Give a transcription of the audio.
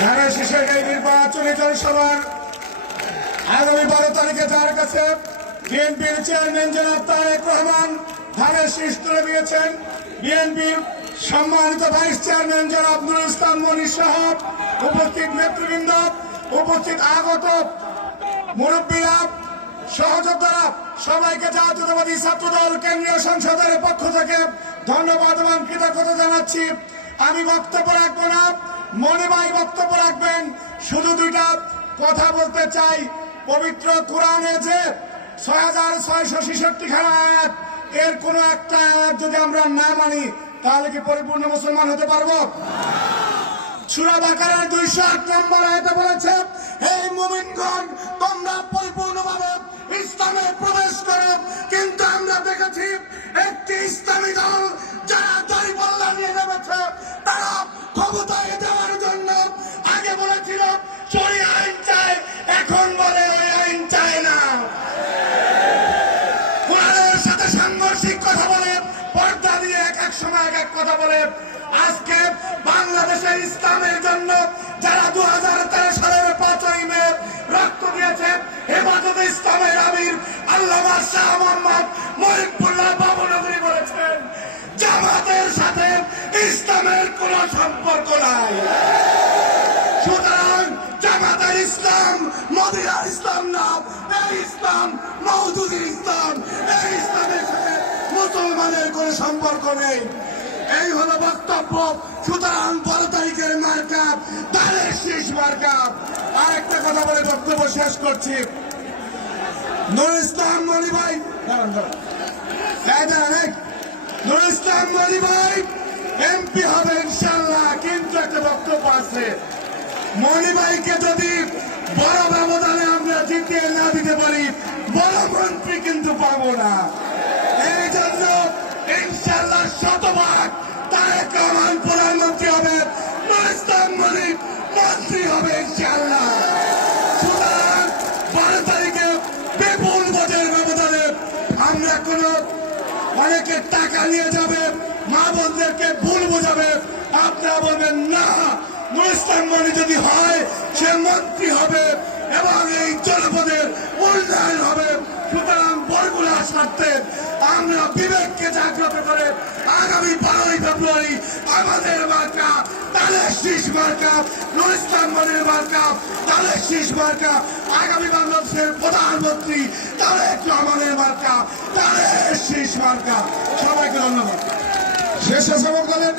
ধানের শীষের এই নির্বাচনী জনসভার আগামী 12 তারিখে যার কাছে বিএনপির চেয়ারম্যান জনাব তারেক রহমান ধানের শীষ তুলে দিয়েছেন, বিএনপির সম্মানিত ভাইস চেয়ারম্যান জনাব নুরুল ইসলাম মনির সাহেব, উপস্থিত নেতৃবৃন্দ, উপস্থিত আগত মুরব্বীরা, সহযোদ্ধারা, সবাইকে জাতীয়তাবাদী ছাত্রদল কেন্দ্রীয় সংসদের পক্ষ থেকে ধন্যবাদ এবং কৃতজ্ঞতা জানাচ্ছি। আমি বক্তব্য রাখবো না, মনে ভাই বক্তব্য রাখবেন। শুধু দুইটা কথা বলতে চাই। পবিত্র কোরআনে যে 6666 খানা আয়াত, এর কোন একটা আয়াত যদি আমরা না মানি তাহলে কি পরিপূর্ণ মুসলমান হতে পারবো? সূরা বাকারার 208 নম্বর আয়াতে বলেছে, হে মুমিনগণ, তোমরা পরিপূর্ণভাবে ইসলামে প্রবেশ করো। কিন্তু আমরা দেখেছি একটি ইসলামী দল যারা দাড়িপাল্লা নিয়ে নেমেছে, তারা ক্ষমতায় যাওয়ার জন্য আগে বলেছিল শরিয়া আইন চাই, এখন বলে ওই আইন চায় না। কোরআনের সাথে সাংঘর্ষিক কথা বলে, পর্দা দিয়ে এক এক সময় এক এক কথা বলে। আজকে বাংলাদেশে ইসলামের জন্য যারা 2013 সালের 5ই মে রক্ত দিয়েছে, হেফাজতে ইসলামের আমির আল্লামা শাহ মোহাম্মদ মহিবুল্লাহ বাবুনগরী বলেছেন, জামাতের সাথে ইসলামের কোন সম্পর্ক নাই। সুতরাং জামাতের ইসলাম মদিনার ইসলাম না, এই ইসলাম মওদুদির ইসলাম। এই ইসলামের সাথে মুসলমানের কোন সম্পর্ক নেই। এই হলো বক্তব্য। সুতরাং 12 তারিখের মার্কা ধানের শীষ মার্কা। আরেকটা কথা বলে বক্তব্য শেষ করছি। নুরুল ইসলাম মনি ভাই, নুরুল ইসলাম মনি ভাই এমপি হবে ইনশাল্লাহ, কিন্তু একটা বক্তব্য আছে। মনি ভাইকে যদি বড় ব্যবধানে আমরা জিতিয়ে না দিতে পারি, বড় মন্ত্রী কিন্তু পাবো না। এই জন্য ইনশাল্লাহ শতভাগ তারেক রহমান প্রধানমন্ত্রী হবে, নুরুল ইসলাম মনি মন্ত্রী হবে ইনশাল্লাহ। সুতরাং 12 তারিখে বিপুল ভোটের ব্যবধানে আমরা কোন অনেকে টাকা নিয়ে যাবে, মা বোনদেরকে ভুল বোঝাবে, আপনারা বলবেন না, নুরুল ইসলাম মনি যদি হয় সে মন্ত্রী হবে এবং এই জনপদের উন্নয়ন হবে। সুতরাং বরগুনার স্বার্থে আমরা বিবেককে জাগ্রত করে আগামী 12ই ফেব্রুয়ারি আমাদের মার্কা ধানের শীষ মার্কা, নুরুল ইসলাম মনির মার্কা ধানের শীষ মার্কা, আগামী বাংলাদেশের প্রধানমন্ত্রী তারেক রহমানের মার্কা ধানের শীষ মার্কা। সবাইকে ধন্যবাদ। স্বেচ্ছাসেবক দলের